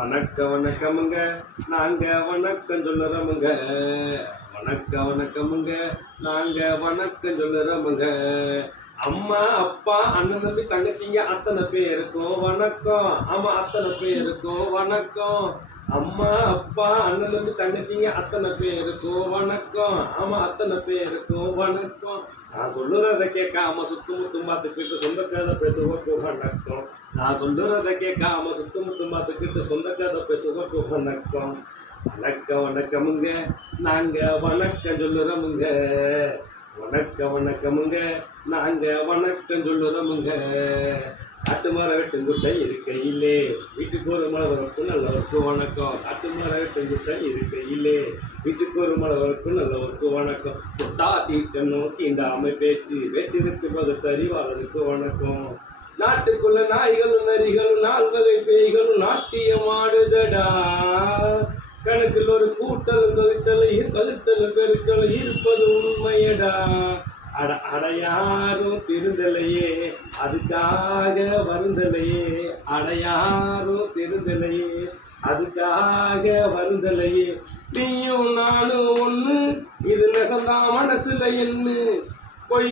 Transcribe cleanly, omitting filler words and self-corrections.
வணக்கமுங்க, நாங்க வணக்கம் சொல்லுறோமுங்க. வணக்கமுங்க, நாங்க வணக்கம் சொல்லுறோமுங்க. அம்மா அப்பா அண்ணன் தம்பி தங்கச்சிங்க அத்தனை பேருக்கும் வணக்கம். ஆமா, அத்தனை பேருக்கும் வணக்கம். அம்மா அப்பா அண்ணன் தம்பி தங்கச்சிங்க அத்தனை பேருக்கும் வணக்கம். ஆமா, அத்தனை பேருக்கும் வணக்கம். நான் சொல்லுறத கேட்காம சுத்தமுத்தும் பார்த்துக்கிட்டு சொந்த கதை பேசுவோக்கு வணக்கம். நான் சொல்லுறத கேட்காம சுத்தமுத்தும் பார்த்துக்கிட்டு சொந்த கதை பேசுவோக்கு வணக்கம். வணக்கமுங்க, நாங்க வணக்கம் சொல்லுறோமுங்க. வணக்கமுங்க, நாங்க வணக்கம் சொல்லுறோமுங்க. காட்டு மரம் வெட்டுங்குட்டை இருக்கையிலே வீட்டுக்கு ஒரு மழவருக்கு நல்லவருக்கு வணக்கம். காட்டு மரம் வெட்டுங்குட்டை இருக்கையிலே வீட்டுக்கு ஒரு மழவருக்கு நல்லவருக்கு வணக்கம். தொட்டா தீட்டணும் தீண்டாமை பேச்சு வெட்டிருக்குவது தறிவாளருக்கு வணக்கம். நாட்டுக்குள்ள நாய்களும் நரிகளும் 4 வகை பேய்களும் நாட்டியம் ஆடுதடா. கணக்கில் ஒரு கூட்டல் கழுத்தல் பெருக்கள் இருப்பது உண்மையடா. அடையாரும் திருந்தலையே அதுக்காக வருந்தலையே. அடையாரும் திருந்தலையே அதுக்காக வருந்தலையே. நீயும் நானும் ஒண்ணு இது நெசந்தான் மனசுல என்ன.